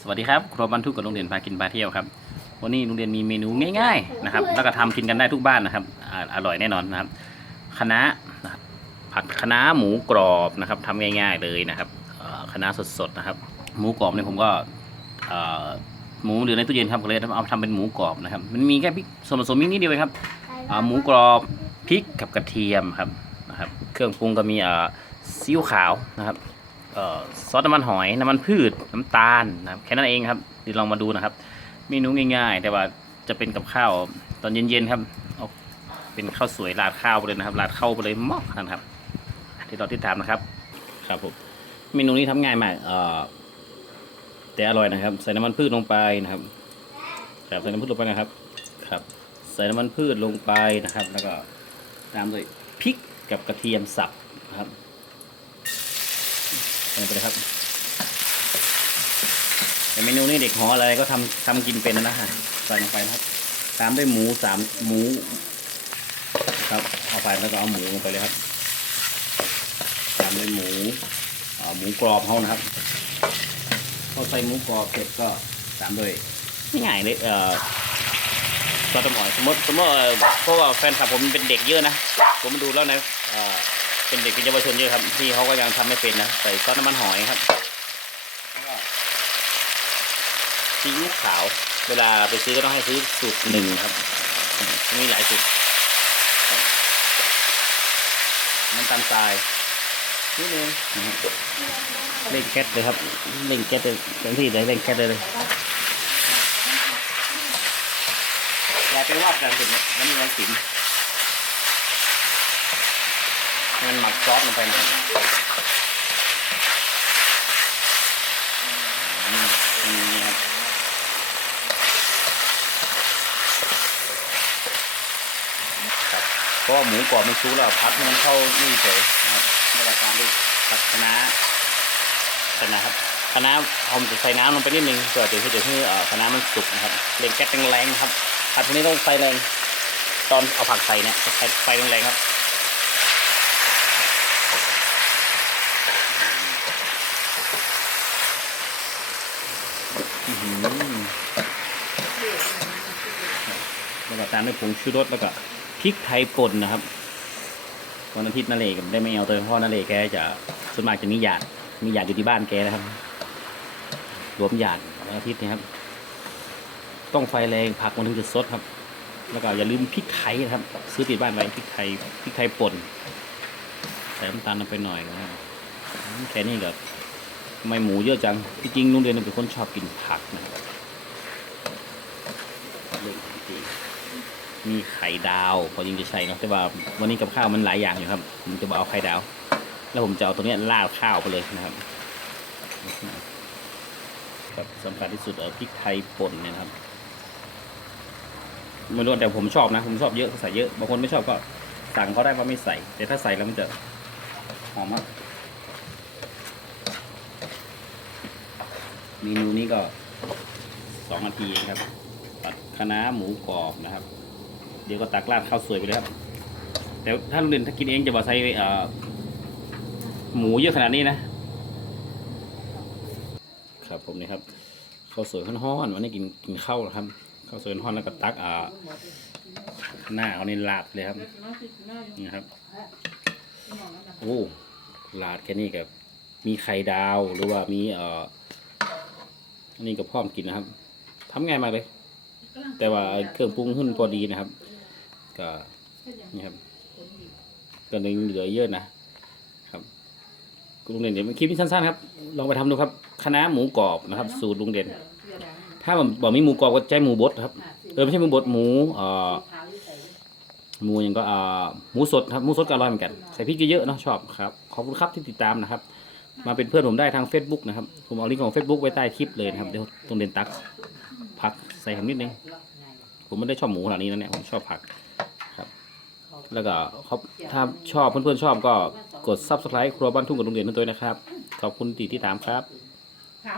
สวัสดีครับครัวบ้านทุกกับโรงเรียนพากินพาเที่ยวครับวันนี้โรงเรียนมีเมนูง่ายๆนะครับ แล้วก็ทำกินกันได้ทุกบ้านนะครับอ่าอร่อยแน่นอนนะครับคะน้านะครับผัดคะน้าหมูกรอบนะครับทำง่าย ๆเลยนะครับเอ่อคะน้าสดๆนะครับ หมูกรอบเนี่ยผมก็เอ่อหมูเหลือในตู้เย็นครับก็เลยเอาทำเป็นหมูกรอบนะครับ มันมีแค่พริกส่วนผสมนิดเดียวเองครับอ่าหมูกรอบพริกกับกระเทียมครับนะครับ เครื่องปรุงก็มีอ่าซีอิ๊วขาวนะครับเอ่อ ซอสน้ำมันหอยน้ำมันพืชน้ำตาลนะครับแค่นั้นเองครับเดี๋ยวลองมาดูนะครับเมนูง่าย ๆ แต่ว่าจะเป็นกับข้าวตอนเย็นๆครับเอาเป็นข้าวสวยราดข้าวไปเลยนะครับราดข้าวไปเลยมอกนะครับที่เราติดตามนะครับครับผมเมนูนี้ทำง่ายมากเอ่อแต่อร่อยนะครับ ใส่น้ำมันพืชลงไปนะครับครับใส่น้ำมันพืชลงไปนะครับ ครับ ใส่น้ำมันพืชลงไปนะครับ แล้วก็ตามด้วยพริกกับกระเทียมสับนะครับใส่ ไปเลยครับแต่เมนูนี้เด็กหออะไรก็ทำทำกินเป็นนะฮะใส่ลงไปนะครับ ตามด้วยหมูสามหมูครับเอาไปแล้วก็เอาหมูลงไปเลยครับ ตามด้วยหมูหมูกรอบเขานะครับพอใส่หมูกรอบเสร็จก็ตามด้วยง่ายเลยเอ่อซอสน้ำหอยสมมติสมมติเอ่อเพราะว่าแฟนคลับผมเป็นเด็กเยอะนะ ผมมาดูแล้วนะ เป็นเด็กเป็นเยาวชนเยอะครับที่เขาก็ยังทำไม่เป็นนะใส่ซอสน้ำมันหอยครับซีอิ๊วขาว เวลาไปซื้อก็ต้องให้ซื้อสูตรหนึ่งครับมีหลายสูตรน้ำตาลทรายนิดนึงเล่งแก๊สเลยครับเล่งแก๊สเลยเต็มที่เลยเล่งแก๊สเลยเลยอย่าไปวาดกันสุดเนี่ยมันมีมันสิน มันหมักซอสลงไปนะครับนี่ครับครับเพราะหมูกรอบมันซุกแล้วพัดมันเข้านี่เฉยนะครับแล้วก็ตามด้วยผัดคะน้าคะน้าครับคะน้าผมจะใส่น้ำลงไปนิดนึงเพื่อจะให้เดี๋ยวให้เอ่อคะน้ามันสุกนะครับเร่งแก๊สแรงๆครับผัดพวกนี้ต้องไฟแรงตอนเอาผักใส่เนี่ยใช้ไฟแรงๆครับ อื้อหือ แล้วก็ตามด้วยผงชูรสแล้วก็พริกไทยป่นนะครับวันอาทิตย์นาเลกได้ไม่เอาตัวเพราะนาเลแกจะส่วนมากจะมีหยาดมีหยาดอยู่ที่บ้านแกนะครับรวมหยาดวันอาทิตย์นะครับ ต้องไฟแรงผักมันถึงจะสดครับ แล้วก็อย่าลืมพริกไทยนะครับ ซื้อติดบ้านไว้พริกไทยพริกไทยป่นใส่น้ำตาลลงไปหน่อยนะครับแค่นี้ก็ ทำไมหมูเยอะจังที่จริงลุงเดือนเป็นคนชอบกินผักนะครับมีไข่ดาวพอยิงจะใส่เนาะแต่ว่าวันนี้กับข้าวมันหลายอย่างอยู่ครับ ผมจะบอเอาไข่ดาว แล้วผมจะเอาตัวนี้ยราดข้าวไปเลยนะครับครับสำคัญที่สุดเออพริกไทยป่นเนี่ยนะครับไม่รู้แต่ผมชอบนะ ผมชอบเยอะใส่เยอะบางคนไม่ชอบก็สั่งเขาได้ว่าไม่ใส่ แต่ถ้าใส่แล้วมันจะหอมมาก เมนูนี้ก็สองนาทีเองครับตัดคะน้าหมูกรอบนะครับ เดี๋ยวก็ตักราดข้าวสวยไปเลยครับ แต่ถ้าโรงเรียนถ้ากินเองจะบอกใส่หมูเยอะขนาดนี้นะ ครับผมนี่ครับข้าวสวยฮ้อนๆวันนี้กินกินข้าวนะครับข้าวสวยฮ้อนแล้วก็ตักอ่าหน้าเอาในลาดเลยครับนี่ครับโอ้ลาดแค่นี้กับมีไข่ดาวหรือว่ามีเอ่อ อันนี่ก็พร้อมกินนะครับทำง่ายมากเลย แต่ว่าเครื่องปรุงหุ่นพอดีนะครับ ก็นี่ครับก็ยังเหลือเยอะนะครับลุงเด่นเดี๋ยวคลิปนี้สั้นๆครับ ลองไปทำดูครับคะน้าหมูกรอบนะครับ สูตรลุงเด่น ถ้าบอกมีหมูกรอบก็ใช้หมูบดครับ เออไม่ใช่หมูบดหมูเอ่อหมูอย่างก็เอ่อหมูสดครับหมูสดก็อร่อยเหมือนกัน ใส่พริกเยอะๆเนาะชอบครับ ขอบคุณครับที่ติดตามนะครับ มาเป็นเพื่อนผมได้ทาง Facebook นะครับ ผมเอาลิงก์ของ Facebook ไว้ใต้คลิปเลยนะครับเดี๋ยวตรงเด่นตักผักใส่ผมนิดนึงผมไม่ได้ชอบหมูขนาดนี้นะเนี่ยผมชอบผักครับ แล้วก็เขาถ้าชอบเพื่อนๆชอบก็กด Subscribe ครัวบ้านทุ่งกับลุงเด่นนั่นตัวนะครับ ขอบคุณที่ติดตามครับ